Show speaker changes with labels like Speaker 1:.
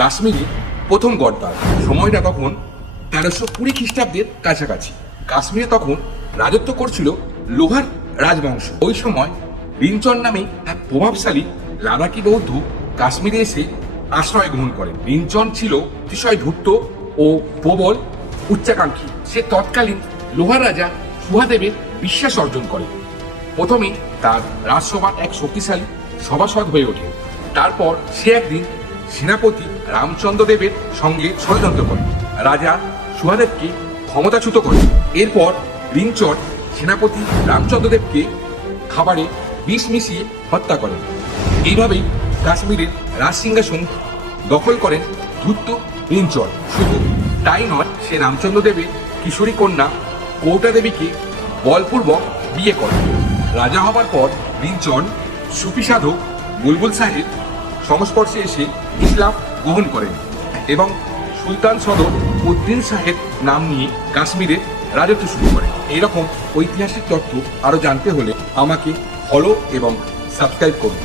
Speaker 1: কাশ্মীরে প্রথম গড়দার সময়টা তখন তেরোশো কুড়ি খ্রিস্টাব্দের কাছাকাছি। কাশ্মীরে তখন রাজত্ব করছিল লোহার রাজবংশ। ওই সময় রিঞ্চন নামে এক প্রভাবশালী লাদাকি বৌদ্ধ কাশ্মীরে এসে আশ্রয় গ্রহণ করেন। রিঞ্চন ছিল অতিশয় ধূর্ত ও প্রবল উচ্চাকাঙ্ক্ষী। সে তৎকালীন লোহার রাজা সুহাদেবের বিশ্বাস অর্জন করে প্রথমে তার রাজসভার এক শক্তিশালী সভাসদ হয়ে ওঠে। তারপর সে একদিন সেনাপতি রামচন্দ্র দেবের সঙ্গে ষড়যন্ত্র করে। রাজা সুহাদেবকে ক্ষমতাচ্যুত করে। এরপর রিঞ্চন সেনাপতি রামচন্দ্র দেবকে খাবারে বিষ মিশিয়ে হত্যা করেন এইভাবেই কাশ্মীরের রাজ সিংহাসন দখল করেন ধূর্ত রিঞ্চন শুধু তাই নয়, সে রামচন্দ্র দেবের কিশোরী কন্যা কৌটা দেবীকে বলপূর্বক বিয়ে করেন রাজা হবার পর রিঞ্চন সুফি সাধক বুলবুল সাহেব সংস্পর্শে এসে ইসলাম গ্রহণ করেন এবং সুলতান সদর উদ্দিন সাহেব নাম নিয়ে কাশ্মীরে রাজত্ব শুরু করেন। এইরকম ঐতিহাসিক তথ্য আরও জানতে হলে আমাকে ফলো এবং সাবস্ক্রাইব করুন।